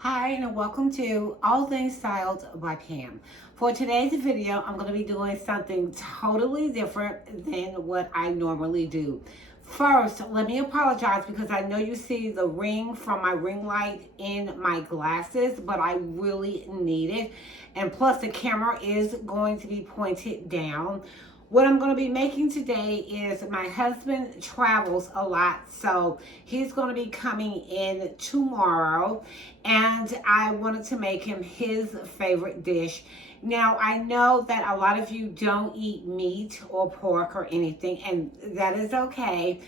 Hi and welcome to All Things Styled by Pam. For today's video, I'm going to be doing something totally different than what I normally do. First, let me apologize because I know you see the ring from my ring light in my glasses, but I really need it. And plus the camera is going to be pointed down. What I'm going to be making today is my husband travels a lot, so he's going to be coming in tomorrow, and I wanted to make him his favorite dish. Now, I know that a lot of you don't eat meat or pork or anything, and that is okay.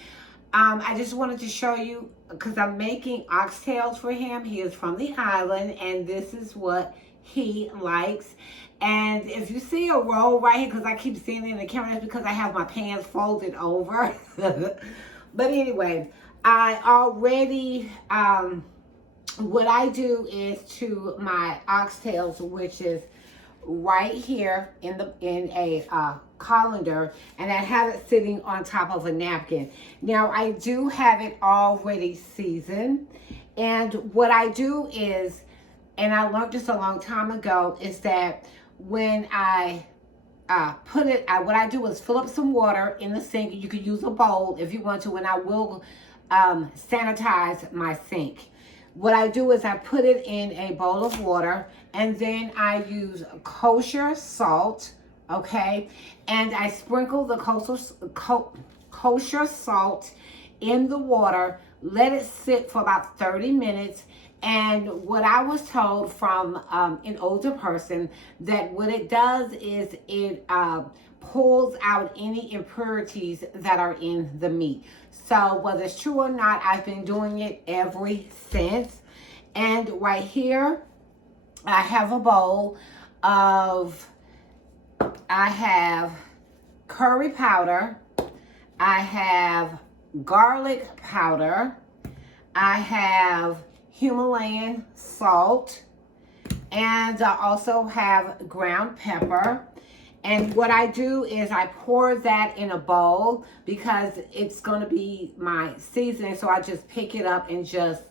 I just wanted to show you because I'm making oxtails for him. He is from the island, and this is what he likes. And if you see a roll right here, because I keep seeing it in the camera, that's because I have my pants folded over. But anyway, I already, what I do is to my oxtails, which is right here in a colander, and I have it sitting on top of a napkin. Now I do have it already seasoned, and what I do is, and I learned this a long time ago, is that when I what I do is fill up some water in the sink. You could use a bowl if you want to, and I will sanitize my sink. What I do is I put it in a bowl of water, and then I use kosher salt, okay? And I sprinkle the kosher salt in the water, let it sit for about 30 minutes. And what I was told from an older person, that what it does is it pulls out any impurities that are in the meat. So whether it's true or not, I've been doing it ever since. And right here, I have a bowl of, I have curry powder, I have garlic powder, I have Himalayan salt, and I also have ground pepper. And what I do is I pour that in a bowl because it's going to be my seasoning. So I just pick it up and just,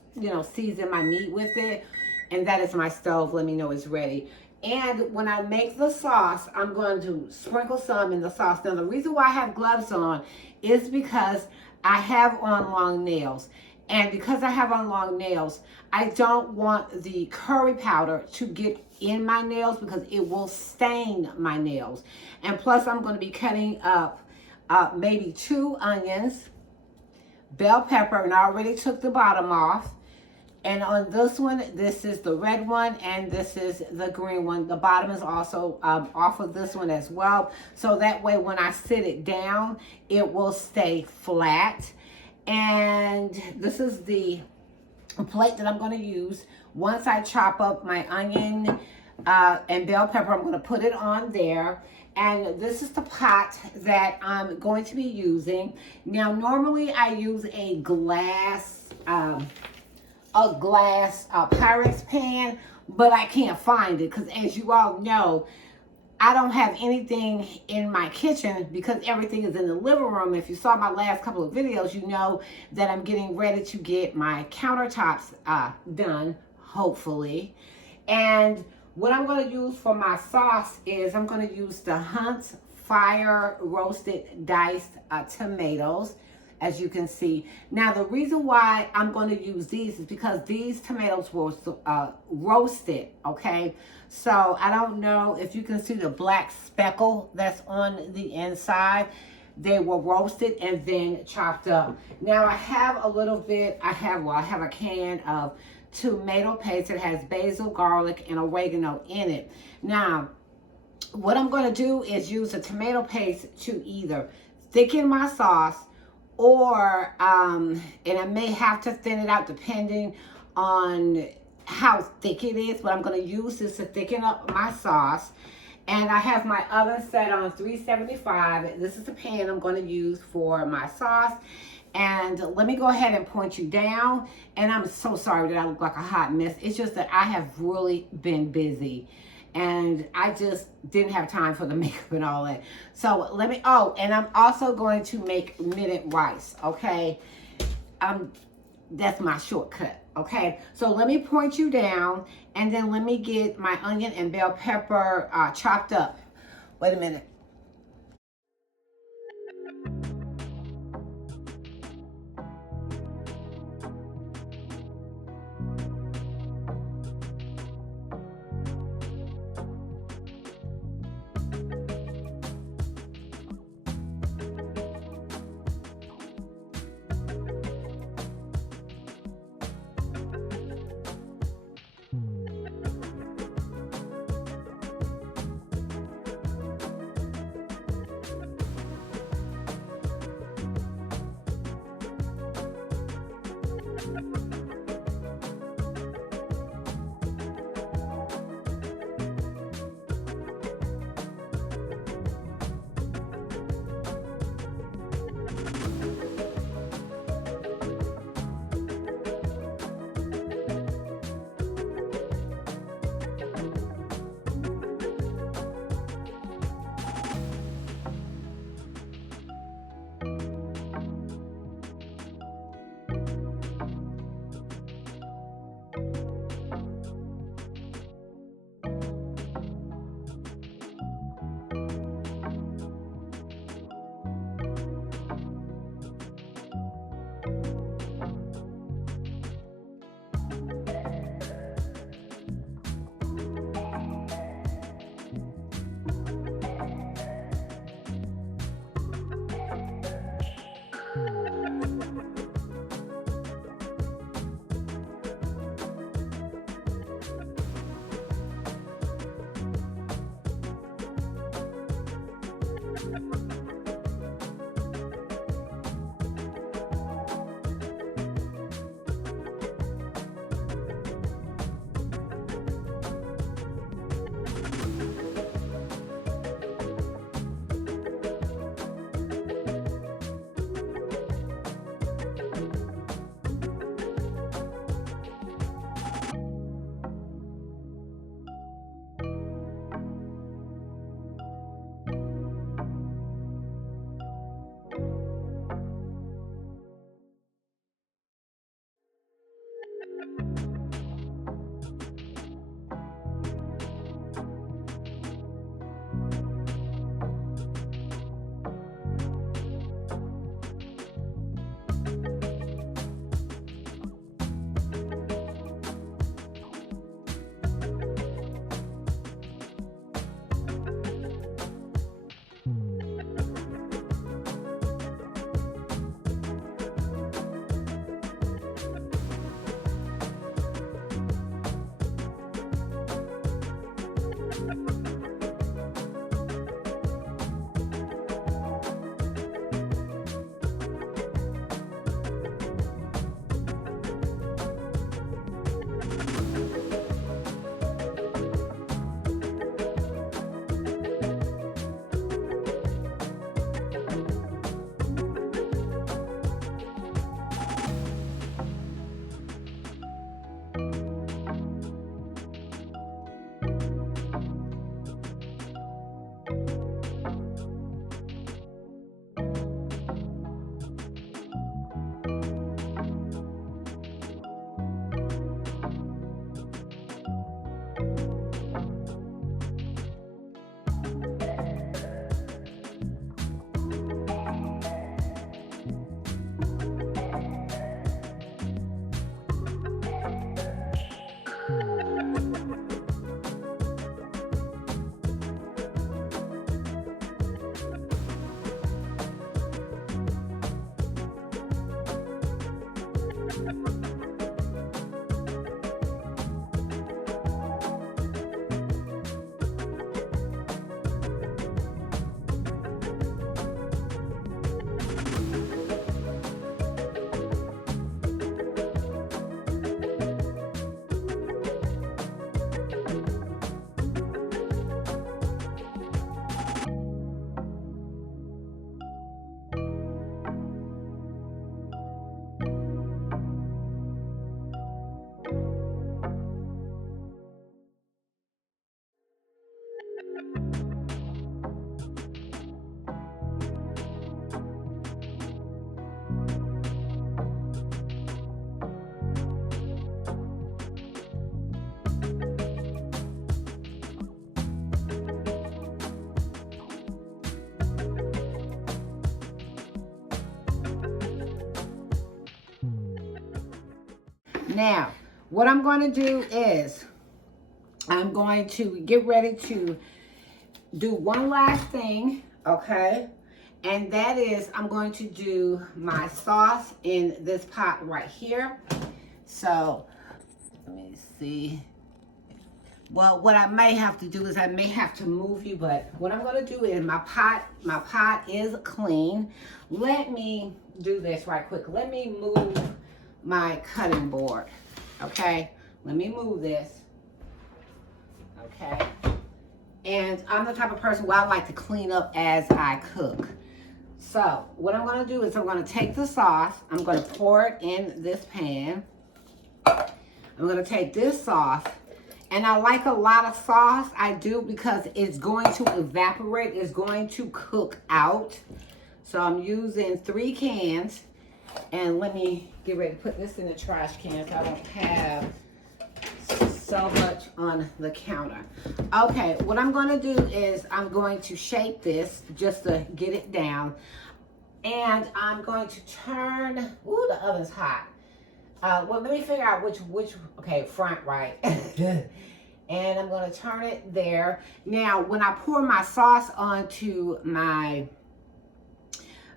season my meat with it. And that is my stove. Let me know it's ready. And when I make the sauce, I'm going to sprinkle some in the sauce. Now, the reason why I have gloves on is because I have on long nails. And because I have on long nails, I don't want the curry powder to get in my nails because it will stain my nails. And plus, I'm going to be cutting up maybe 2 onions, bell pepper, and I already took the bottom off. And on this one, this is the red one, and this is the green one. The bottom is also off of this one as well. So that way, when I sit it down, it will stay flat. And this is the plate that I'm going to use. Once I chop up my onion and bell pepper, I'm going to put it on there. And this is the pot that I'm going to be using. Now, normally I use a glass Pyrex pan, but I can't find it because, as you all know, I don't have anything in my kitchen because everything is in the living room. If you saw my last couple of videos, you know that I'm getting ready to get my countertops done, hopefully. And what I'm going to use for my sauce is I'm going to use the Hunt's Fire Roasted Diced Tomatoes, as you can see. Now, the reason why I'm going to use these is because these tomatoes were roasted, okay? So I don't know if you can see the black speckle that's on the inside. They were roasted and then chopped up. Now I have a little bit, I have a can of tomato paste that has basil, garlic, and oregano in it. Now, what I'm going to do is use the tomato paste to either thicken my sauce, or, and I may have to thin it out depending on how thick it is, but I'm going to use this to thicken up my sauce. And I have my oven set on 375. This is the pan I'm going to use for my sauce. And let me go ahead and point you down. And I'm so sorry that I look like a hot mess. It's just that I have really been busy, and I just didn't have time for the makeup and all that. So let me, and I'm also going to make minute rice, okay? That's my shortcut, Okay, so let me point you down, and then let me get my onion and bell pepper chopped up. Wait a minute. Now, what I'm going to do is I'm going to get ready to do one last thing, okay? And that is I'm going to do my sauce in this pot right here. So, let me see. Well, what I may have to do is I may have to move you, but what I'm going to do is my pot is clean. Let me do this right quick. Let me move my cutting board, okay? Let me move this, okay? And I'm the type of person where I like to clean up as I cook. So what I'm going to do is I'm going to take the sauce. I'm going to pour it in this pan. I'm going to take this sauce. And I like a lot of sauce. I do because it's going to evaporate. It's going to cook out. So I'm using 3 cans. And let me get ready to put this in the trash can so I don't have so much on the counter. Okay, what I'm going to do is I'm going to shake this just to get it down. And I'm going to turn, ooh, the oven's hot. Well, let me figure out which, okay, front, right. And I'm going to turn it there. Now, when I pour my sauce onto my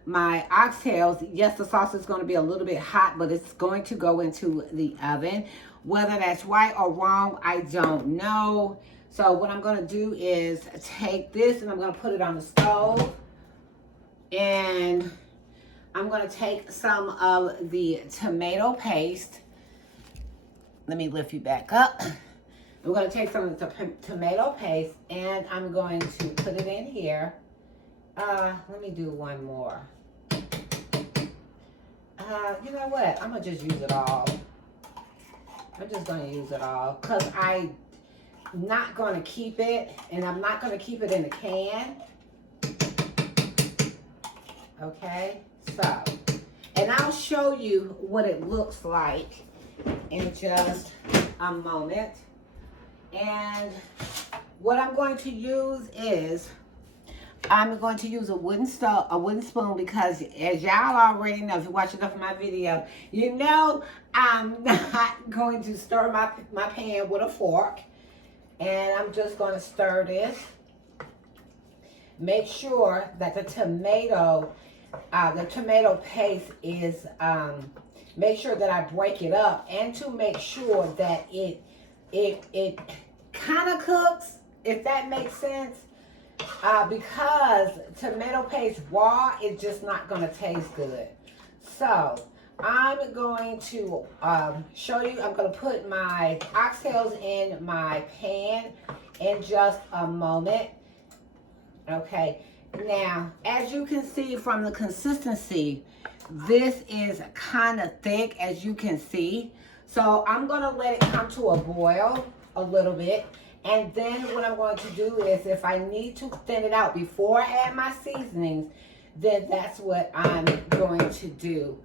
oxtails, yes, the sauce is going to be a little bit hot, but it's going to go into the oven. Whether that's right or wrong, I don't know. So what I'm going to do is take this and I'm going to put it on the stove. And I'm going to take some of the tomato paste. Let me lift you back up. I'm going to take some of the tomato paste and I'm going to put it in here. Let me do one more. You know what? I'm going to just use it all. I'm just going to use it all because I'm not going to keep it, and I'm not going to keep it in the can. Okay, so, and I'll show you what it looks like in just a moment. And what I'm going to use is I'm going to use a wooden spoon because, as y'all already know, if you watch enough of my video, you know I'm not going to stir my pan with a fork. And I'm just going to stir this. Make sure that the tomato paste is, make sure that I break it up, and to make sure that it kind of cooks, if that makes sense. Because tomato paste raw is just not going to taste good. So I'm going to show you. I'm going to put my oxtails in my pan in just a moment. Okay. Now, as you can see from the consistency, this is kind of thick, as you can see. So I'm going to let it come to a boil a little bit. And then what I'm going to do is, if I need to thin it out before I add my seasonings, then that's what I'm going to do.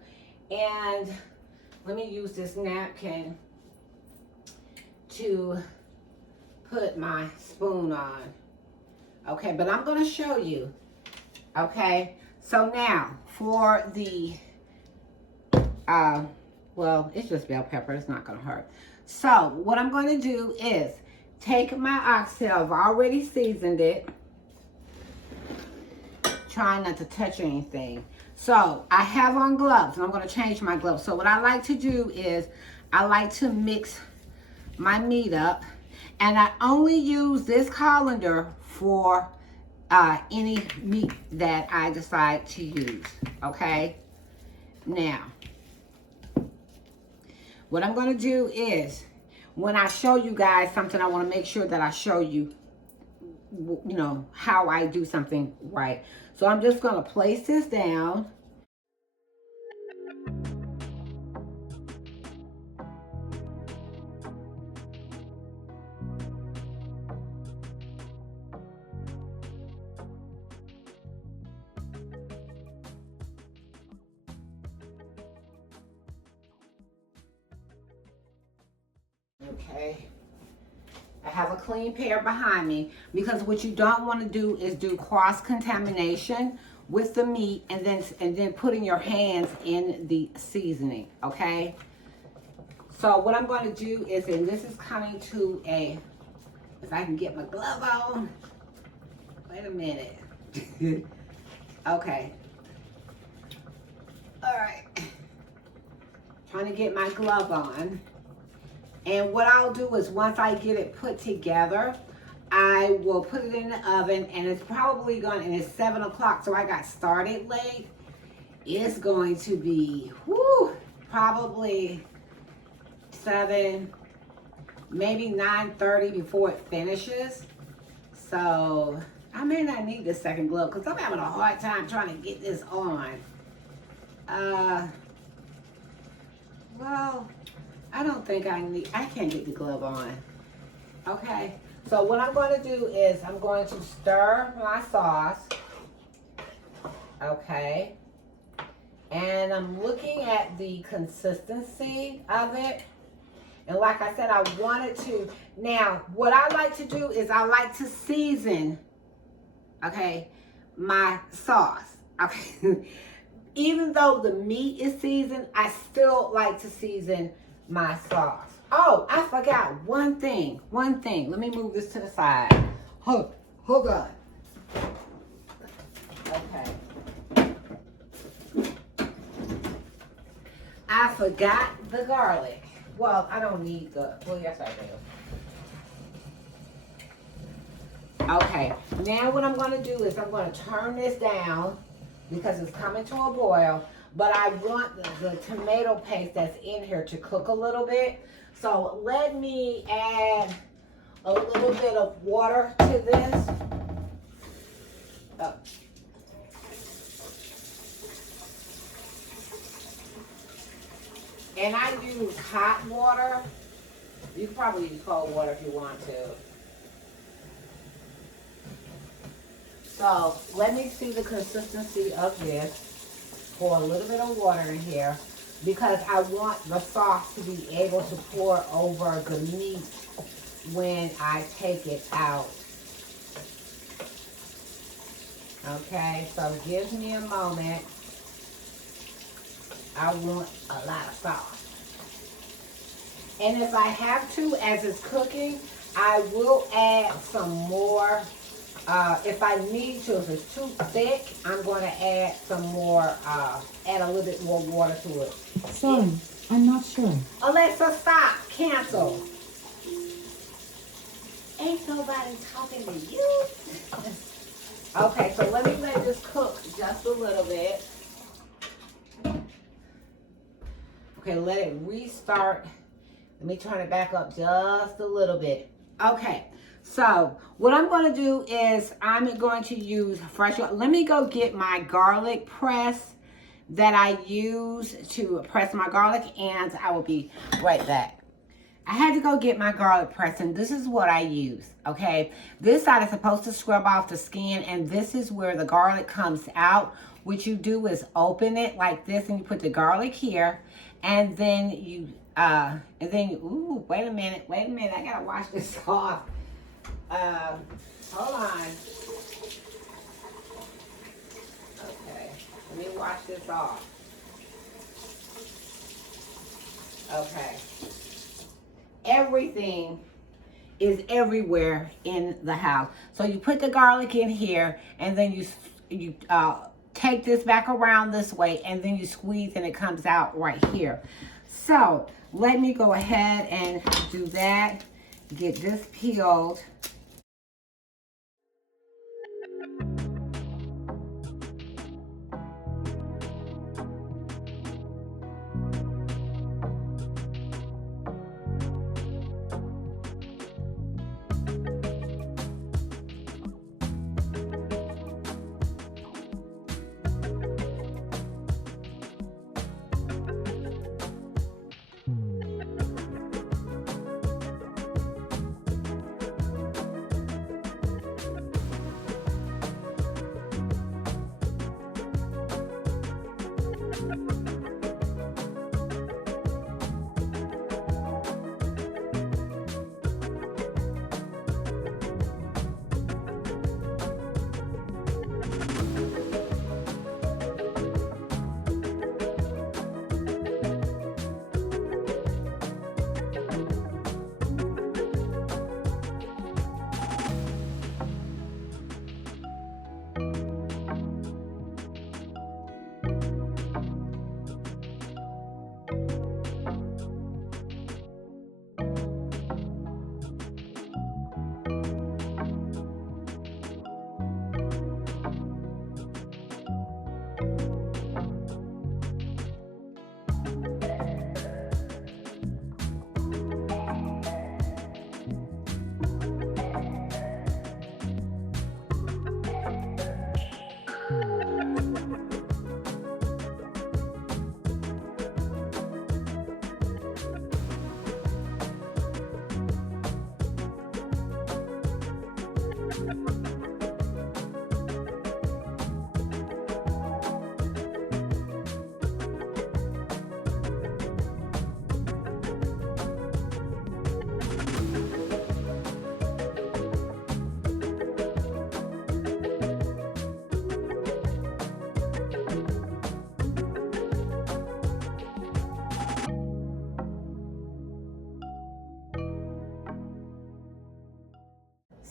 And let me use this napkin to put my spoon on. Okay, but I'm going to show you. Okay, so now for the, well, it's just bell pepper. It's not going to hurt. So what I'm going to do is take my oxtail. I've already seasoned it. Trying not to touch anything. So I have on gloves, and I'm going to change my gloves. So what I like to do is I like to mix my meat up, and I only use this colander for any meat that I decide to use. Okay. Now, what I'm going to do is, when I show you guys something, I want to make sure that I show you, you know, how I do something right. So I'm just going to place this down. Okay. I have a clean pair behind me, because what you don't want to do is do cross-contamination with the meat and then putting your hands in the seasoning, okay? So what I'm going to do is, and this is coming to a, if I can get my glove on. Wait a minute. Okay. All right. Trying to get my glove on. And what I'll do is once I get it put together, I will put it in the oven, and it's probably going, and it's 7 o'clock, so I got started late. It's going to be, probably 7, maybe 9:30 before it finishes. So I may not need the second glove because I'm having a hard time trying to get this on. Well, I don't think I can't get the glove on. Okay, so what I'm going to do is I'm going to stir my sauce. Okay, and I'm looking at the consistency of it. And like I said, I wanted to. Now, what I like to do is I like to season, okay, my sauce. Okay, even though the meat is seasoned, I still like to season my sauce. Oh, I forgot one thing. Let me move this to the side. Hold on. Okay. I forgot the garlic. Well, I don't need well, yes I do. Okay, now what I'm going to do is I'm going to turn this down because it's coming to a boil, but I want the tomato paste that's in here to cook a little bit. So let me add a little bit of water to this. Oh. And I use hot water. You can probably use cold water if you want to. So let me see the consistency of this. Pour a little bit of water in here because I want the sauce to be able to pour over the meat when I take it out. Okay, so give me a moment. I want a lot of sauce. And if I have to, as it's cooking, I will add some more. If I need to, if it's too thick, I'm going to add some more, add a little bit more water to it. Sorry, I'm not sure. Alexa, stop. Cancel. Ain't nobody talking to you. Okay, so let me let this cook just a little bit. Okay, let it restart. Let me turn it back up just a little bit. Okay, so what I'm going to do is I'm going to use fresh. Let me go get my garlic press that I use to press my garlic, and I will be right back. I had to go get my garlic press, and this is what I use, okay? This side is supposed to scrub off the skin, and this is where the garlic comes out. What you do is open it like this, and you put the garlic here, and then you, ooh, wait a minute, I gotta wash this off. Hold on. Okay, let me wash this off. Okay. Everything is everywhere in the house. So you put the garlic in here, and then you take this back around this way, and then you squeeze, and it comes out right here. So let me go ahead and do that. Get this peeled.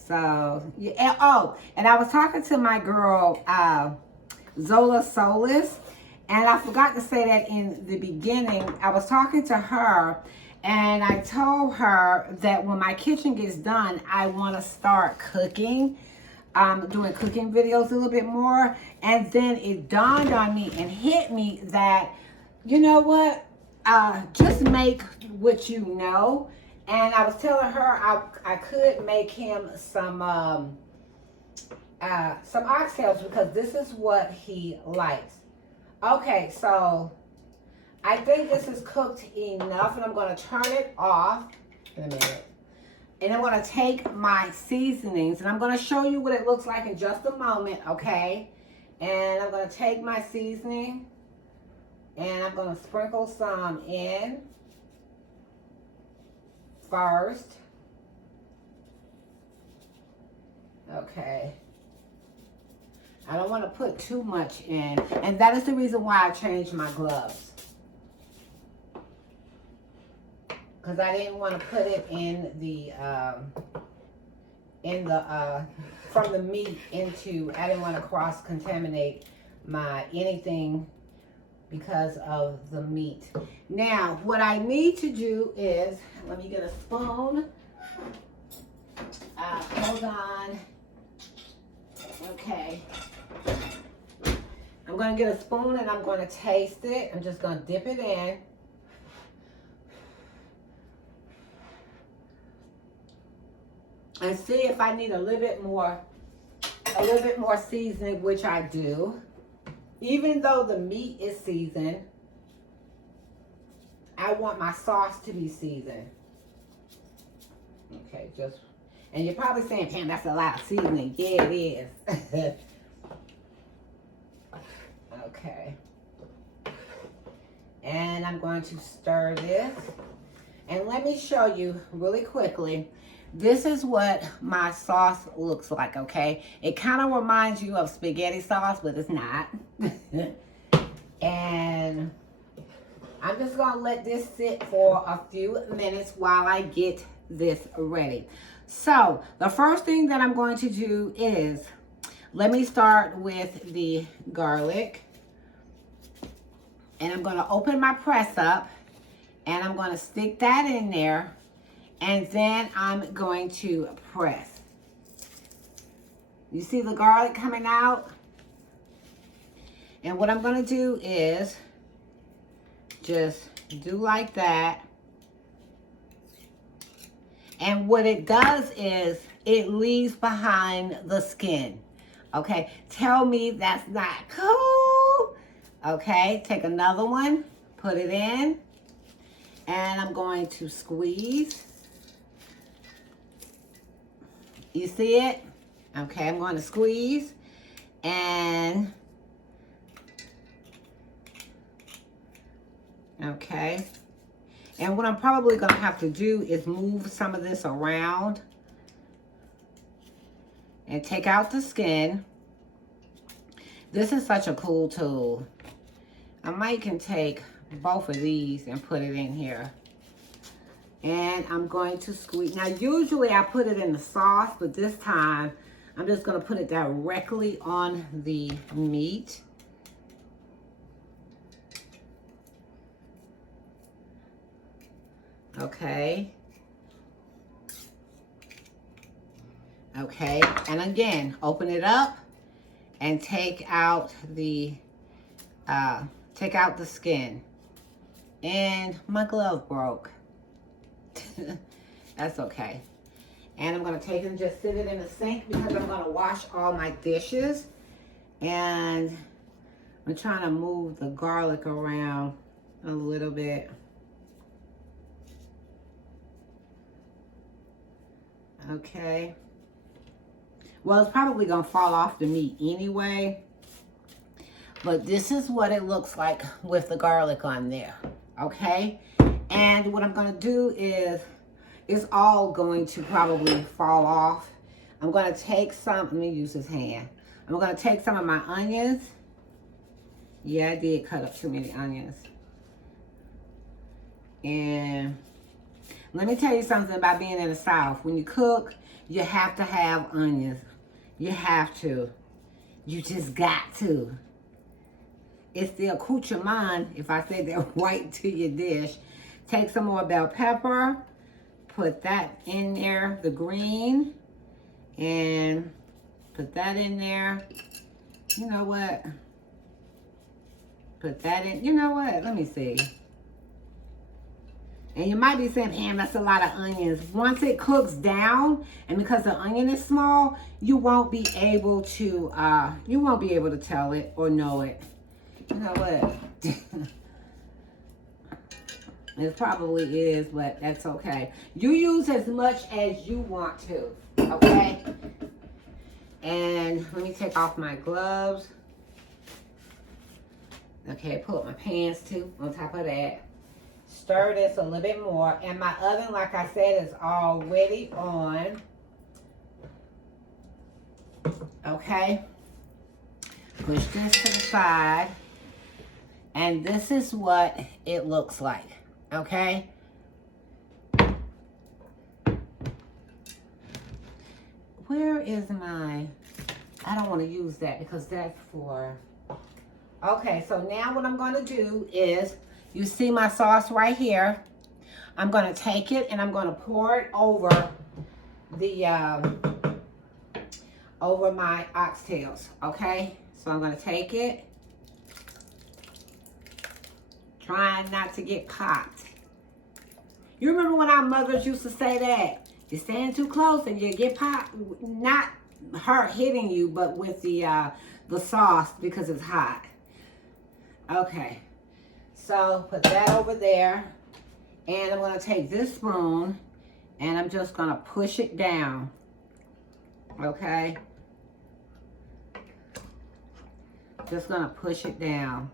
So, yeah. Oh, and I was talking to my girl, Zola Solis, and I forgot to say that in the beginning. I was talking to her, and I told her that when my kitchen gets done, I want to start cooking, doing cooking videos a little bit more. And then it dawned on me and hit me that, you know what? Just make what you know. And I was telling her I could make him some oxtails because this is what he likes. Okay, so I think this is cooked enough, and I'm going to turn it off in a minute. And I'm going to take my seasonings, and I'm going to show you what it looks like in just a moment, okay? And I'm going to take my seasoning, and I'm going to sprinkle some in first. Okay. I don't want to put too much in, and that is the reason why I changed my gloves. Because I didn't want to put it in the from the meat into, I didn't want to cross-contaminate my anything because of the meat. Now, what I need to do is, let me get a spoon. Hold on. Okay. I'm going to get a spoon and I'm going to taste it. I'm just going to dip it in. And see if I need a little bit more seasoning, which I do. Even though the meat is seasoned, I want my sauce to be seasoned. Okay, and you're probably saying, Pam, that's a lot of seasoning. Yeah, it is. Okay. And I'm going to stir this. And let me show you really quickly. This is what my sauce looks like, okay? It kind of reminds you of spaghetti sauce, but it's not. And I'm just going to let this sit for a few minutes while I get this ready. So, the first thing that I'm going to do is, let me start with the garlic. And I'm going to open my press up, and I'm going to stick that in there. And then I'm going to press. You see the garlic coming out? And what I'm going to do is just do like that. And what it does is it leaves behind the skin. Okay, tell me that's not cool. Okay, take another one, put it in, and I'm going to squeeze. You see it? Okay, I'm going to squeeze, and okay. And what I'm probably going to have to do is move some of this around and take out the skin. This is such a cool tool. I might can take both of these and put it in here. And I'm going to squeeze. Now, usually I put it in the sauce, but this time I'm just going to put it directly on the meat. Okay. Okay. And again, open it up and take out the skin. And my glove broke. That's okay. And I'm going to take it and just sit it in the sink because I'm going to wash all my dishes. And I'm trying to move the garlic around a little bit. Okay. Well, it's probably going to fall off the meat anyway. But this is what it looks like with the garlic on there. Okay. And what I'm going to do is, it's all going to probably fall off. I'm going to take some, let me use this hand. I'm going to take some of my onions. Yeah, I did cut up too many onions. And let me tell you something about being in the South. When you cook, You have to have onions. You have to. You just got to. It's the accoutrement, if I say that right, to your dish. Take some more bell pepper. Put that in there, the green. And put that in there. You know what? Put that in. You know what? Let me see. And you might be saying, Pam, that's a lot of onions. Once it cooks down, and because the onion is small, you won't be able to tell it or know it. You know what? It probably is, but that's okay. You use as much as you want to, okay? And let me take off my gloves. Okay, pull up my pants too on top of that. Stir this a little bit more. And my oven, like I said, is already on. Okay. Push this to the side. And this is what it looks like. Okay. Where is my... I don't want to use that because that's for... Okay, so now what I'm going to do is... You see my sauce right here. I'm going to take it and I'm going to pour it over the over my oxtails, okay? So I'm going to take it. Trying not to get popped. You remember when our mothers used to say that? You stand too close and you get popped. Not her hitting you, but with the sauce because it's hot. Okay. So put that over there, and I'm going to take this spoon, and I'm just going to push it down, okay? Just going to push it down.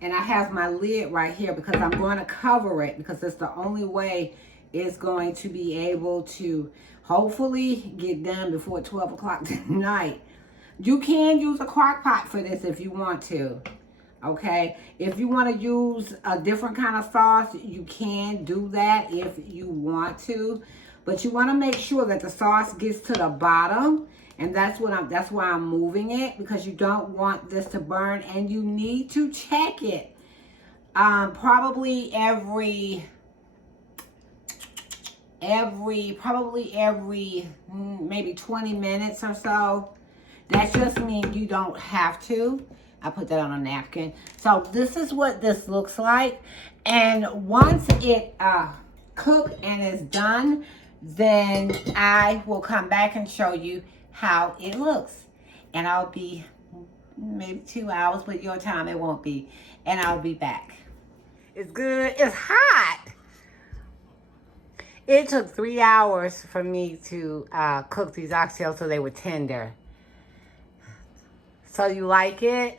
And I have my lid right here because I'm going to cover it because it's the only way it's going to be able to hopefully get done before 12 o'clock tonight. You can use a crock pot for this if you want to, okay? If you want to use a different kind of sauce, you can do that if you want to. But you want to make sure that the sauce gets to the bottom, and that's why I'm moving it, because you don't want this to burn, and you need to check it. Probably every maybe 20 minutes or so. That just means you don't have to. I put that on a napkin. So this is what this looks like. And once it cooked and is done, then I will come back and show you how it looks. And I'll be maybe 2 hours, but your time it won't be. And I'll be back. It's good. It's hot. It took 3 hours for me to cook these oxtails so they were tender. So you like it?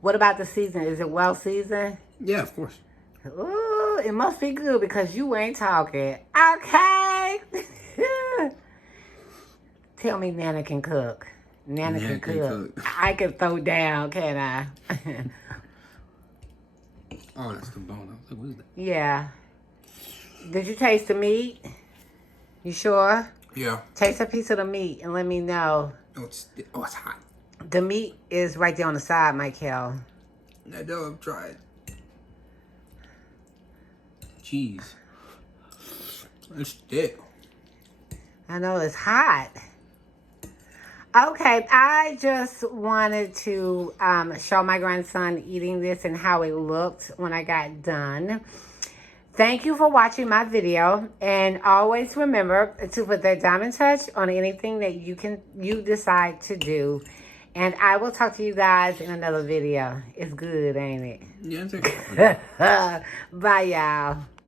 What about the season? Is it well seasoned? Yeah, of course. Ooh, it must be good because you ain't talking. Okay. Tell me Nana can cook. Nana can cook. I can throw down, can I? Oh, that's the bone. I was like, what is that? Yeah. Did you taste the meat? You sure? Yeah. Taste a piece of the meat and let me know. Oh, it's hot. The meat is right there on the side, Michael. I know, I've tried. Cheese. It's thick. I know, it's hot. Okay, I just wanted to show my grandson eating this and how it looked when I got done. Thank you for watching my video, and always remember to put that diamond touch on anything that you decide to do. And I will talk to you guys in another video. It's good, ain't it? Yeah, it's okay. Bye, y'all.